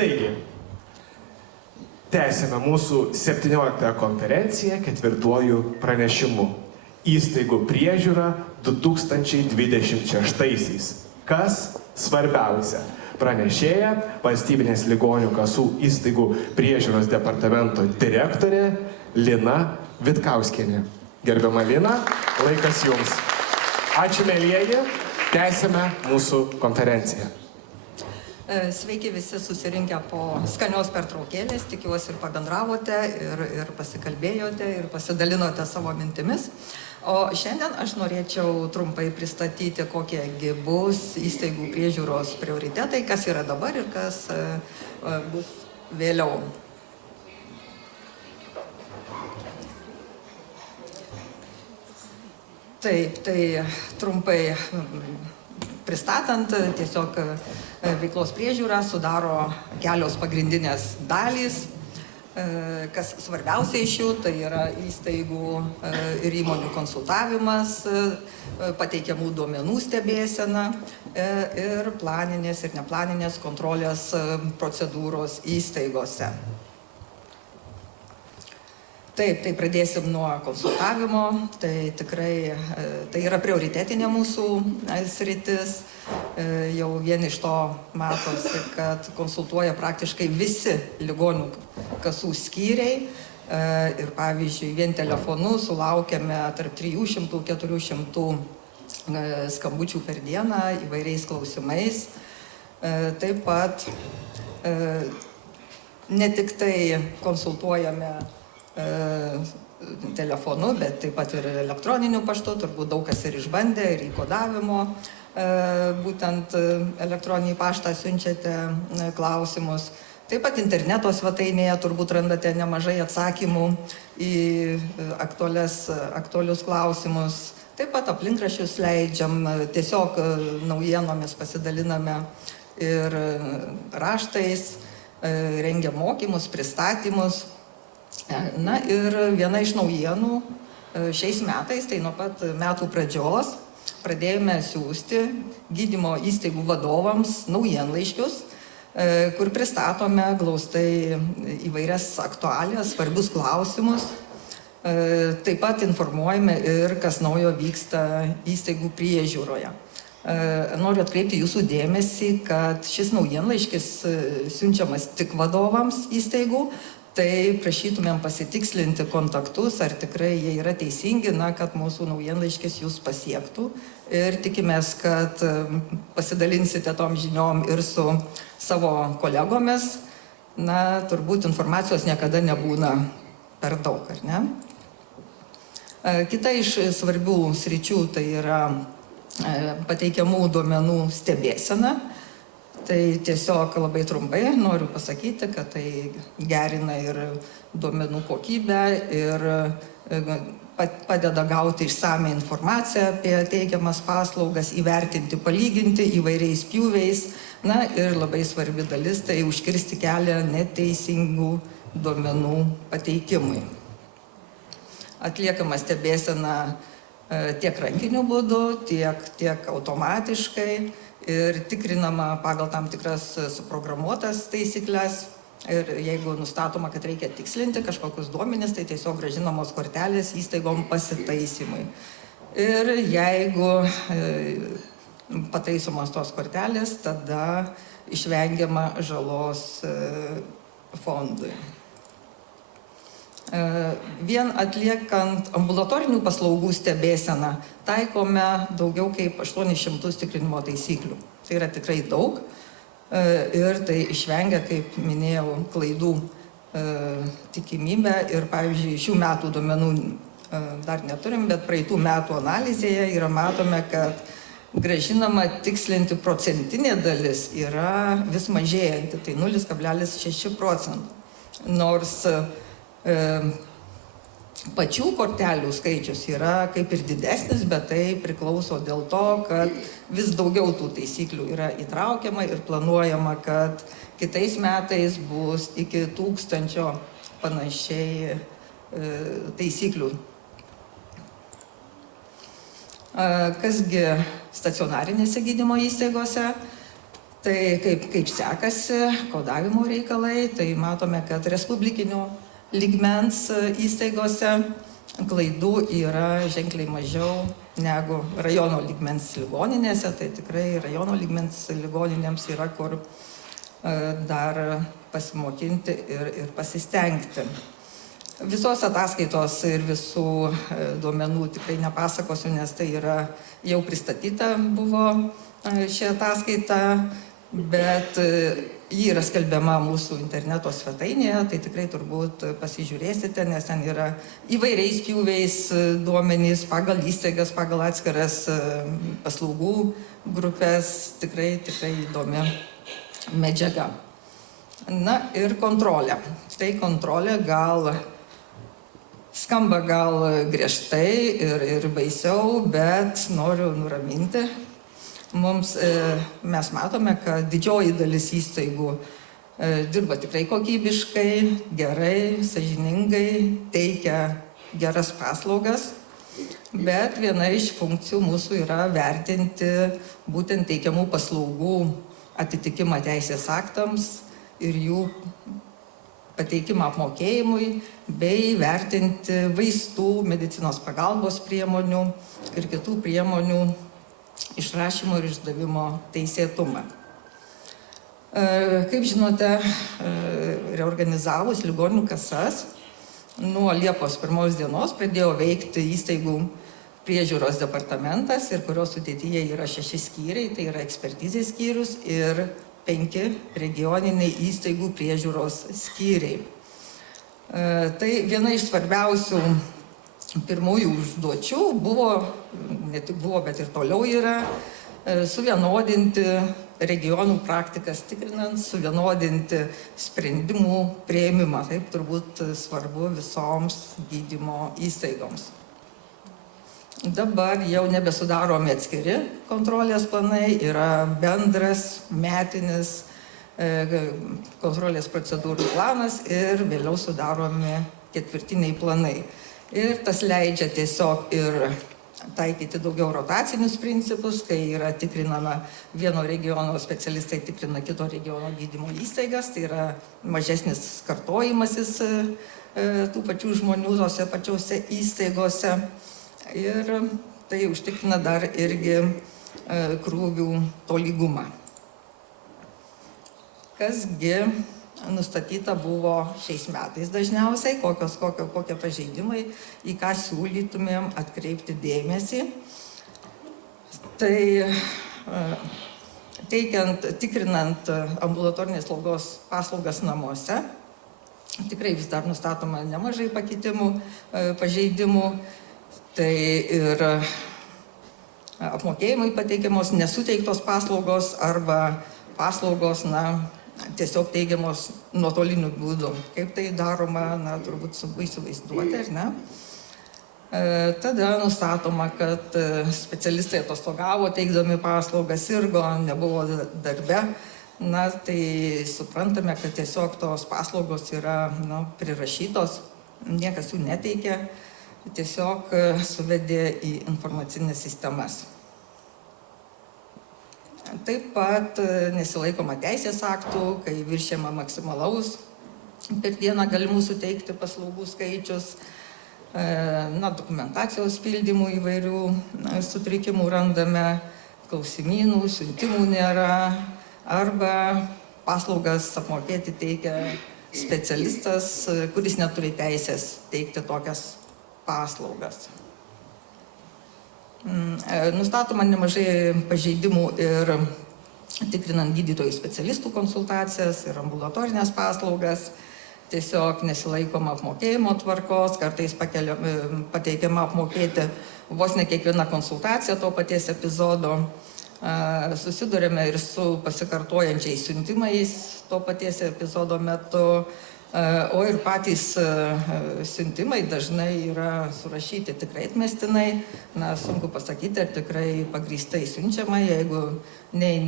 Taigi, tęsime mūsų 17 konferenciją 4 pranešimu. Įstaigų priežiūra 2026. Kas svarbiausia? Pranešėja Valstybinės ligonių kasų įstaigų priežiūros departamento direktorė Lina Vitkauskienė. Gerbiama Lina, laikas jums. Ačiū, mielieji, tęsime mūsų konferenciją. Sveiki visi susirinkę po skanios pertraukėlės, tikiuosi ir pabendravote, ir pasikalbėjote, ir pasidalinote savo mintimis. O šiandien aš norėčiau trumpai pristatyti, kokiegi bus įstaigų priežiūros prioritetai, kas yra dabar ir kas bus vėliau. Taip, tai trumpai pristatant, tiesiog veiklos priežiūrą sudaro kelios pagrindinės dalys. Kas svarbiausia iš jų, tai yra įstaigų ir įmonių konsultavimas, pateikiamų duomenų stebėsena ir planinės ir neplaninės kontrolės procedūros įstaigose. Taip, tai pradėsim nuo konsultavimo, tai tikrai tai yra prioritetinė mūsų sritis. Jau vien iš to matosi, kad konsultuoja praktiškai visi ligonių kasų skyriai. Ir pavyzdžiui, vien telefonu sulaukiame tarp 300–400 skambučių per dieną įvairiais klausimais. Taip pat ne tik tai konsultuojame telefonu, bet taip pat ir elektroniniu paštu, turbūt daug kas ir išbandė, ir į kodavimo, būtent elektroninį paštą siunčiate klausimus. Taip pat interneto svetainėje turbūt randate nemažai atsakymų į aktualius klausimus. Taip pat aplinkraščius leidžiam, tiesiog naujienomis pasidaliname ir raštais, rengiam mokymus, pristatymus. Na ir viena iš naujienų šiais metais, tai nuo pat metų pradžios, pradėjome siųsti gydymo įstaigų vadovams naujienlaiškius, kur pristatome glaustai įvairias aktualijas, svarbius klausimus. Taip pat informuojame ir kas naujo vyksta įstaigų priežiūroje. Noriu atkreipti jūsų dėmesį, kad šis naujienlaiškis siunčiamas tik vadovams įstaigų. Tai prašytumėm pasitikslinti kontaktus, ar tikrai jie yra teisingi, kad mūsų naujienlaiškis jūs pasiektų. Ir tikimės, kad pasidalinsite tom žiniom ir su savo kolegomis. Turbūt informacijos niekada nebūna per daug, ar ne? Kita iš svarbių sričių tai yra pateikiamų duomenų stebėsena. Tai tiesiog labai trumpai noriu pasakyti, kad tai gerina ir duomenų kokybę ir padeda gauti išsamią informaciją apie teikiamas paslaugas, įvertinti, palyginti įvairiais pjūviais. Ir labai svarbi dalis tai užkirsti kelią neteisingų duomenų pateikimui. Atliekama stebėsena tiek rankiniu būdu, tiek automatiškai. Ir tikrinama pagal tam tikras suprogramuotas taisyklės. Ir jeigu nustatoma, kad reikia tikslinti kažkokius duomenis, tai tiesiog grąžinamos kortelės įstaigom pasitaisymui. Ir jeigu pataisomos tos kortelės, tada išvengiama žalos fondui. Vien atliekant ambulatorinių paslaugų stebėseną taikome daugiau kaip 800 tikrinimo taisyklių. Tai yra tikrai daug ir tai išvengia, kaip minėjau, klaidų tikimybę. Ir pavyzdžiui, šių metų duomenų dar neturim, bet praeitų metų analizėje yra matome, kad grąžinama tikslinti procentinė dalis yra vis mažėjanti, tai 0,6%. Nors pačių kortelių skaičius yra kaip ir didesnis, bet tai priklauso dėl to, kad vis daugiau tų taisyklių yra įtraukiama ir planuojama, kad kitais metais bus iki 1000 panašiai taisyklių. Kasgi stacionarinėse gydymo įstaigose? Tai kaip sekasi kodavimo reikalai, tai matome, kad respublikinio lygmens įstaigose klaidų yra ženkliai mažiau negu rajono lygmens ligoninėse, tai tikrai rajono lygmens ligoninėms yra kur dar pasimokinti ir pasistengti. Visos ataskaitos ir visų duomenų tikrai nepasakosiu, nes tai yra jau pristatyta buvo ši ataskaita, bet ji yra skelbiama mūsų interneto svetainėje, tai tikrai turbūt pasižiūrėsite, nes ten yra įvairiais pjūviais duomenys pagal įstaigas, pagal atskiras paslaugų grupės, tikrai įdomi medžiaga. Na ir kontrolė. Tai kontrolė skamba griežtai ir baisiau, bet noriu nuraminti. Mes matome, kad didžioji dalis įstaigų dirba tikrai kokybiškai, gerai, sąžiningai, teikia geras paslaugas, bet viena iš funkcijų mūsų yra vertinti būtent teikiamų paslaugų atitikimą teisės aktams ir jų pateikimą apmokėjimui, bei vertinti vaistų, medicinos pagalbos priemonių ir kitų priemonių išrašymo ir išdavimo teisėtumą. Kaip žinote, reorganizavus ligoninių kasas, nuo Liepos 1 dienos pradėjo veikti įstaigų priežiūros departamentas, ir kurios sudėtyje yra 6 skyriai, tai yra ekspertizės skyrius ir 5 regioniniai įstaigų priežiūros skyriai. Tai viena iš svarbiausių pirmųjų užduočių ne tik buvo, bet ir toliau yra suvienodinti regionų praktikas tikrinant, suvienodinti sprendimų priėmimą. Taip turbūt svarbu visoms gydymo įstaigoms. Dabar jau nebesudaromi atskiri kontrolės planai, yra bendras metinis kontrolės procedūrų planas ir vėliau sudaromi ketvirtiniai planai. Ir tas leidžia tiesiog ir taikyti daugiau rotacinius principus, kai yra tikrinama vieno regiono specialistai tikrina kito regiono gydymo įstaigas, tai yra mažesnis kartojimasis tų pačių žmonių tose pačiose įstaigose. Ir tai užtikrina dar irgi krūvių tolygumą. Kasgi nustatyta buvo šiais metais dažniausiai, kokie pažeidimai, į ką siūlytumėm atkreipti dėmesį. Tai tikrinant ambulatorinės slaugos paslaugas namuose, tikrai vis dar nustatoma nemažai pakitimų, pažeidimų. Tai ir apmokėjimai pateikiamos nesuteiktos paslaugos arba paslaugos, tiesiog teigiamos nuotoliniu būdu. Kaip tai daroma, turbūt sunku įsivaizduoti, ar ne? Tada nustatoma, kad specialistai atostogavo teikdami paslaugas, sirgo, nebuvo darbe. Tai suprantame, kad tiesiog tos paslaugos yra prirašytos, niekas jų neteikia. Tiesiog suvedė į informacinės sistemas. Taip pat nesilaikoma teisės aktų, kai viršijama maksimalaus per dieną galimų suteikti paslaugų skaičius, dokumentacijos pildymų įvairių sutrikimų randame, klausimynų, siuntimų nėra, arba paslaugas apmokėti teikia specialistas, kuris neturi teisės teikti tokias paslaugas. Nustatoma nemažai pažeidimų ir tikrinant gydytojų specialistų konsultacijas ir ambulatorinės paslaugas. Tiesiog nesilaikoma apmokėjimo tvarkos, kartais pateikiama apmokėti vos ne kiekviena konsultacija to paties epizodo. Susidurėme ir su pasikartojančiais siuntimais to paties epizodo metu. O ir patys siuntimai dažnai yra surašyti tikrai atmestinai. Sunku pasakyti, ar tikrai pagrįstai siunčiama, jeigu nei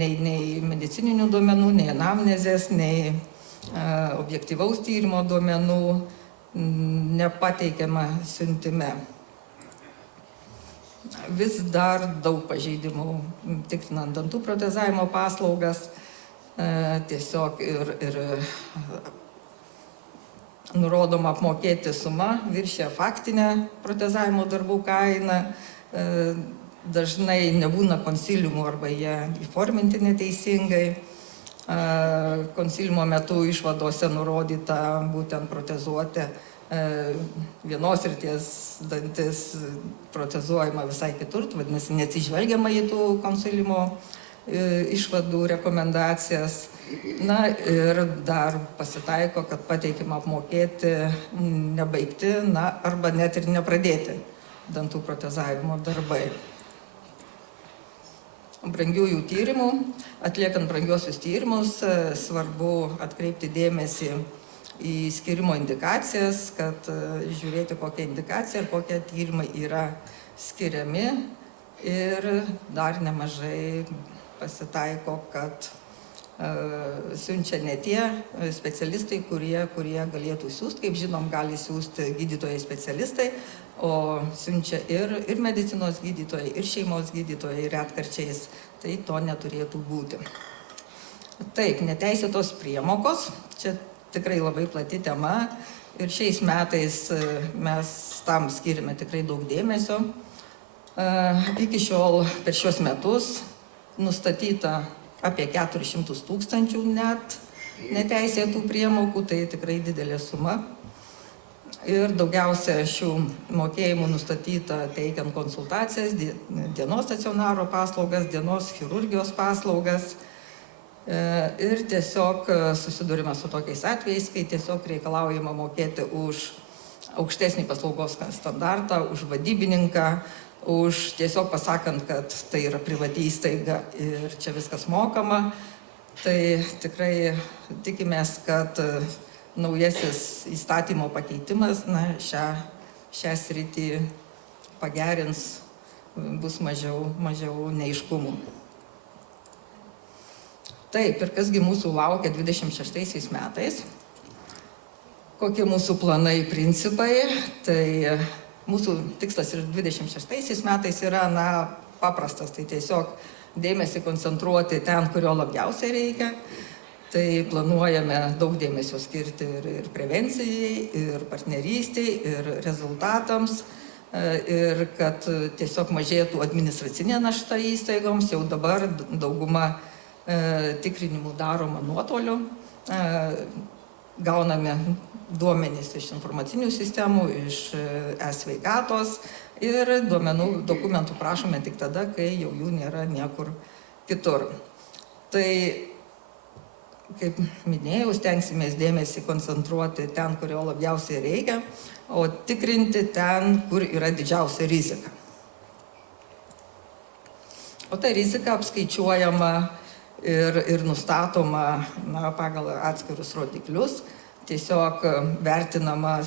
medicininių duomenų, nei anamnezės, nei objektyvaus tyrimo duomenų nepateikiama siuntime. Vis dar daug pažeidimų tikrinant dantų protezavimo paslaugas. tiesiog ir nurodoma apmokėti suma viršė faktinę protezavimo darbų kainą. Dažnai nebūna konsiliumų arba jie įforminti neteisingai. Konsiliumo metu išvadose nurodyta būtent protezuoti vienos srities dantis, protezuojama visai kitur, vadinasi, neatsižvelgiama į tų konsiliumo išvadų rekomendacijas. Na ir dar pasitaiko, kad pateikima apmokėti nebaigti, arba net ir nepradėti dantų protezavimo darbai. Brangiųjų tyrimų. Atliekant brangiuosius tyrimus, svarbu atkreipti dėmesį į skirimo indikacijas, kad žiūrėti, kokia indikacija ir kokie tyrimai yra skiriami. Ir dar nemažai pasitaiko, kad siunčia ne tie specialistai, kurie galėtų siūsti. Kaip žinom, gali siūsti gydytojai specialistai, o siunčia ir medicinos gydytojai, ir šeimos gydytojai retkarčiais. Tai to neturėtų būti. Taip, neteisėtos priemokos. Čia tikrai labai plati tema. Ir šiais metais mes tam skirime tikrai daug dėmesio. Iki šiol per šios metus nustatyta apie 400 000 net neteisėtų priemokų, tai tikrai didelė suma. Ir daugiausia šių mokėjimų nustatyta teikiant konsultacijas, dienos stacionaro paslaugas, dienos chirurgijos paslaugas. Ir tiesiog susidurime su tokiais atvejais, kai tiesiog reikalaujama mokėti už aukštesnį paslaugos standartą, už vadybininką, už tiesiog pasakant, kad tai yra privati įstaiga ir čia viskas mokama. Tai tikrai tikimės, kad naujasis įstatymo pakeitimas šią sritį pagerins, bus mažiau neaiškumų. Taip, ir kasgi mūsų laukia 26 metais. Kokie mūsų planai, principai. Tai mūsų tikslas ir 26 metais yra paprastas, tai tiesiog dėmesį koncentruoti ten, kurio labiausiai reikia. Tai planuojame daug dėmesio skirti ir prevencijai, ir partnerystiai, ir rezultatams, ir kad tiesiog mažėtų administracinė našta įstaigoms. Jau dabar dauguma tikrinimų daroma nuotoliu, gauname duomenys iš informacinių sistemų, iš e-sveikatos ir dokumentų prašome tik tada, kai jau jų nėra niekur kitur. Tai, kaip minėjau, stengsimės dėmesį koncentruoti ten, kurio labiausiai reikia, o tikrinti ten, kur yra didžiausia rizika. O ta rizika apskaičiuojama ir nustatoma pagal atskirus rodiklius. Tiesiog vertinama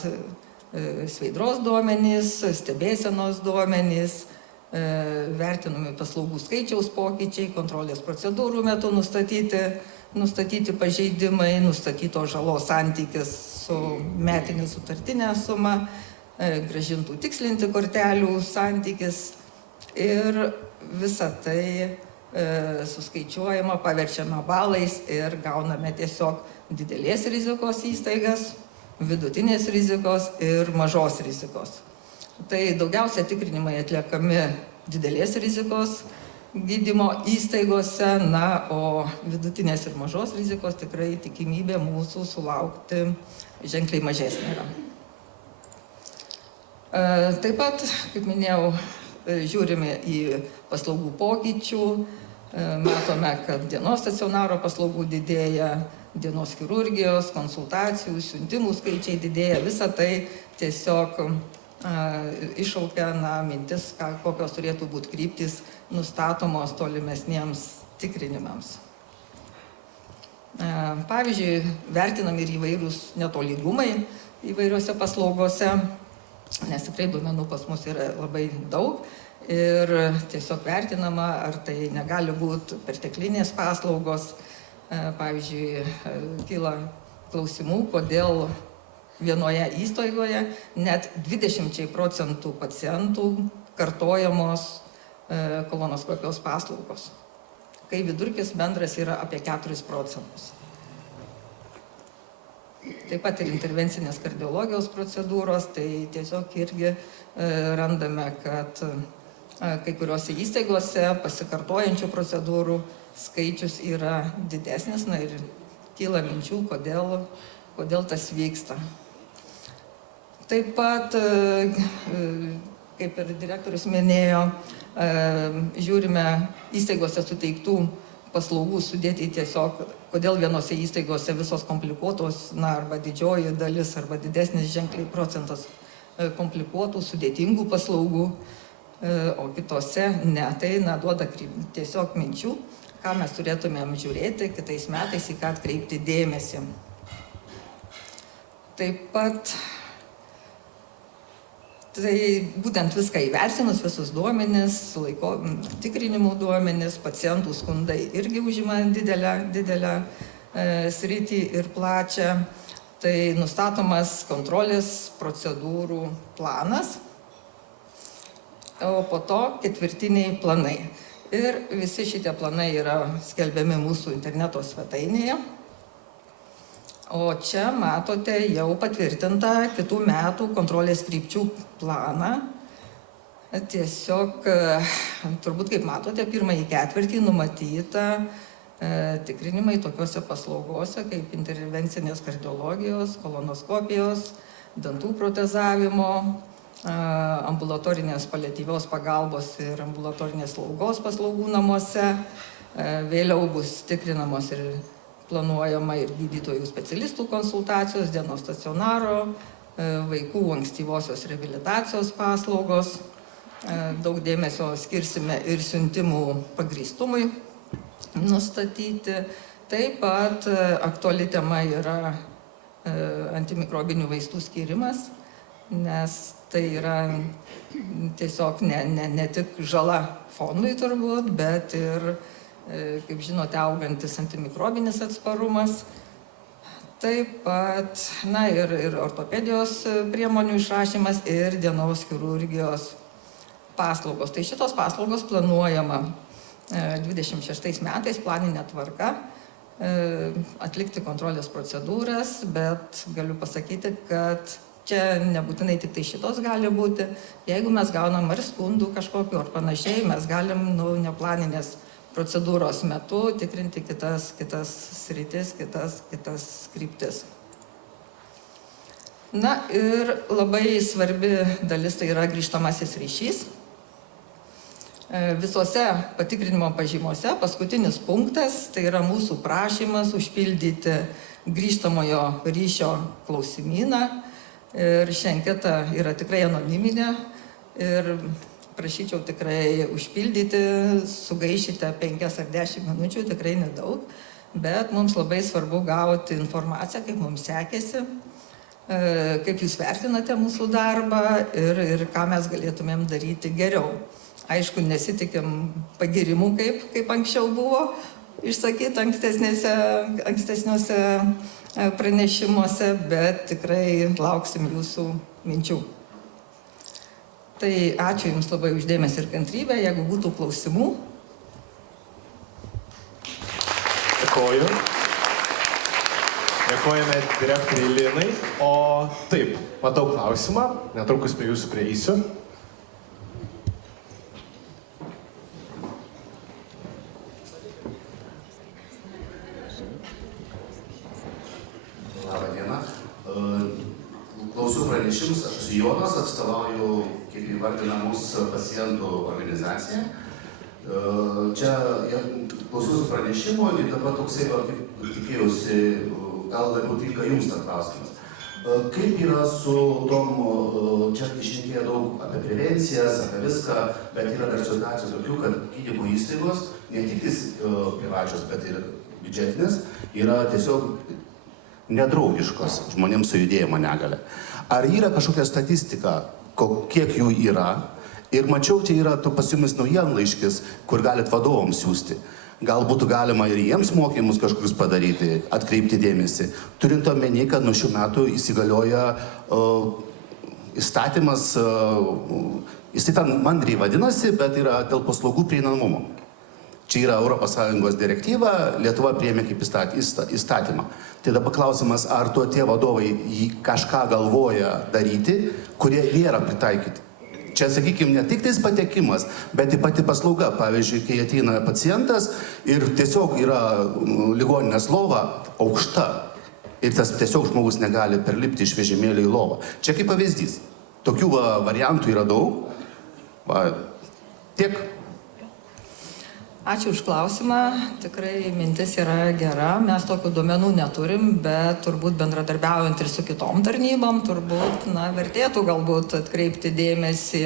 sveidros duomenys, stebėsenos duomenys, vertinami paslaugų skaičiaus pokyčiai, kontrolės procedūrų metu nustatyti pažeidimai, nustatytos žalos santykis su metinė sutartinė suma, grąžintų tikslinti kortelių santykis ir visa tai suskaičiuojama, paverčiama balais ir gauname tiesiog didelės rizikos įstaigas, vidutinės rizikos ir mažos rizikos. Tai daugiausia tikrinimai atliekami didelės rizikos gydymo įstaigose, o vidutinės ir mažos rizikos tikrai tikimybė mūsų sulaukti ženkliai mažesnė yra. Taip pat, kaip minėjau, žiūrime į paslaugų pokyčių, matome, kad dienos stacionaro paslaugų didėja, dienos chirurgijos, konsultacijų, siuntimų skaičiai didėja, visa tai tiesiog iššaukia mintis, kokios turėtų būti kryptys nustatomos tolimesniems tikrinimams. Pavyzdžiui, vertinami ir įvairūs netolygumai įvairiuose paslaugose, nes tikrai duomenų pas mus yra labai daug ir tiesiog vertinama, ar tai negali būti perteklinės paslaugos. Pavyzdžiui, kyla klausimų, kodėl vienoje įstaigoje net 20% pacientų kartojamos kolonoskopijos paslaugos. kai vidurkis bendras yra apie 4 procentus. Taip pat ir intervencinės kardiologijos procedūros, tai tiesiog irgi randame, kad kai kuriuose įstaigose pasikartojančių procedūrų skaičius yra didesnis, na ir kyla minčių, kodėl tas vyksta. Taip pat, kaip ir direktorius minėjo, žiūrime įstaigose suteiktų paslaugų sudėti tiesiog, kodėl vienose įstaigose visos komplikuotos, na, arba didžioji dalis, arba didesnis ženkliai procentas komplikuotų, sudėtingų paslaugų, o kitose ne, tai, na, duoda tiesiog minčių, ką mes turėtumėm žiūrėti kitais metais, į ką atkreipti dėmesį. Taip pat, tai būtent viską įvertinus, visus duomenis, tikrinimų duomenis, pacientų skundai irgi užima didelę sritį ir plačią. Tai nustatomas kontrolės procedūrų planas, o po to ketvirtiniai planai. Ir visi šitie planai yra skelbiami mūsų interneto svetainėje. O čia matote jau patvirtintą kitų metų kontrolės krypčių planą. Tiesiog, turbūt kaip matote, pirmąjį ketvirtį numatyta tikrinimai tokiuose paslaugose kaip intervencinės kardiologijos, kolonoskopijos, dantų protezavimo, ambulatorinės paliatyvios pagalbos ir ambulatorinės slaugos paslaugų namuose. Vėliau bus tikrinamos ir planuojama ir gydytojų specialistų konsultacijos, dienos stacionaro, vaikų ankstyvosios reabilitacijos paslaugos. Daug dėmesio skirsime ir siuntimų pagrįstumui nustatyti. Taip pat aktuali tema yra antimikrobinių vaistų skyrimas, nes tai yra tiesiog ne tik žala fondui turbūt, bet ir, kaip žinote, augantis antimikrobinis atsparumas. Taip pat, na, ir ortopedijos priemonių išrašymas ir dienos chirurgijos paslaugos. Tai šitos paslaugos planuojama 26 metais planinė tvarka atlikti kontrolės procedūras, bet galiu pasakyti, kad čia nebūtinai tik tai šitos gali būti. Jeigu mes gaunam ar skundų kažkokiu ar panašiai, mes galim neplaninės procedūros metu tikrinti kitas sritis, kitas kryptis. Na ir labai svarbi dalis tai yra grįžtamasis ryšys. Visose patikrinimo pažymose paskutinis punktas tai yra mūsų prašymas užpildyti grįžtamojo ryšio klausimyną. Ir ši anketa yra tikrai anoniminė ir prašyčiau tikrai užpildyti, sugaišite 5 ar 10 minučių, tikrai nedaug, bet mums labai svarbu gauti informaciją, kaip mums sekėsi, kaip jūs vertinate mūsų darbą ir ką mes galėtumėm daryti geriau. Aišku, nesitikim pagirimų, kaip anksčiau buvo išsakyta ankstesniuose pranešimuose, bet tikrai lauksim jūsų minčių. Tai ačiū Jums labai už dėmesį ir kantrybę, jeigu būtų klausimų. Dėkoju. Dėkojame direktoriai Linai. O taip, matau klausimą, netrukus prie Jūsų prieisiu. Klausiu pranešimus, aš esu Jonas, atstovauju, kaip įvardina mūsų pacientų organizaciją. Čia klausiausi pranešimo ir dabar toksai, kaip tikėjausi, gal labiau tinka jums tas klausimas. Kaip yra su tom, čia išnekėjo daug apie prevencijas, apie viską, bet yra dar situacijos tokių, kad gydymo įstaigos, ne tik privačios, bet ir biudžetinės, yra tiesiog nedraugiškos žmonėms su judėjimo negalia. Ar yra kažkokia statistika, kiek jų yra? Ir mačiau, čia yra pas jumis naujienlaiškis, kur galit vadovams siųsti. Gal būtų galima ir jiems mokymus kažkokius padaryti, atkreipti dėmesį. Turint omeny, kad nuo šių metų įsigalioja įstatymas, jis ten mandriai vadinasi, bet yra dėl paslaugų prieinamumo. Čia yra ES direktyva, Lietuva priėmė kaip įstatymą. Tai dabar klausimas, ar tie vadovai kažką galvoja daryti, kurie nėra pritaikyti. Čia, sakykime, ne tik tais patekimas, bet ir pati paslauga. Pavyzdžiui, kai ateina pacientas ir tiesiog yra ligoninės lova aukšta ir tas tiesiog žmogus negali perlipti iš vežimėlio į lovą. Čia kaip pavyzdys. Tokių variantų yra daug. Tiek. Ačiū už klausimą. Tikrai mintis yra gera. Mes tokių duomenų neturim, bet turbūt bendradarbiaujant ir su kitom tarnybom, turbūt vertėtų galbūt atkreipti dėmesį,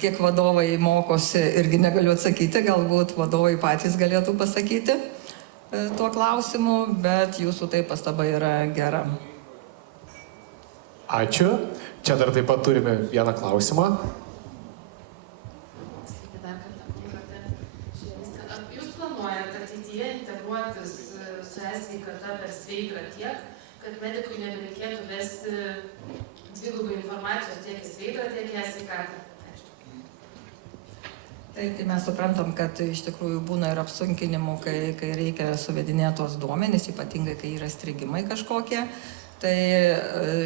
kiek vadovai mokosi, irgi negaliu atsakyti, galbūt vadovai patys galėtų pasakyti tuo klausimu, bet jūsų tai pastaba yra gera. Ačiū. Čia dar taip pat turime vieną klausimą. Integruotis su e-sveikata per sveikrą tiek, kad medikui nebereikėtų vesti dvigubai informacijos tiek į sveikrą, tiek į e-sveikatą. Tai mes suprantam, kad iš tikrųjų būna ir apsunkinimų, kai reikia suvedinėti tos duomenys, ypatingai kai yra strigimai kažkokie. Tai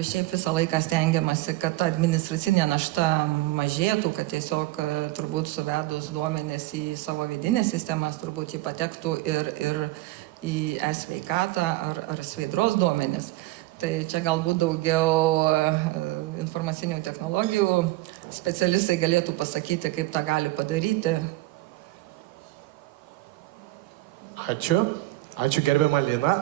šiaip visą laiką stengiamasi, kad ta administracinė našta mažėtų, kad tiesiog turbūt suvedus duomenis į savo vidinės sistemas, turbūt jį patektų ir į e-sveikatą ar Sveidros duomenis. Tai čia galbūt daugiau informacinių technologijų specialistai galėtų pasakyti, kaip tą gali padaryti. Ačiū. Ačiū gerbiama Lina.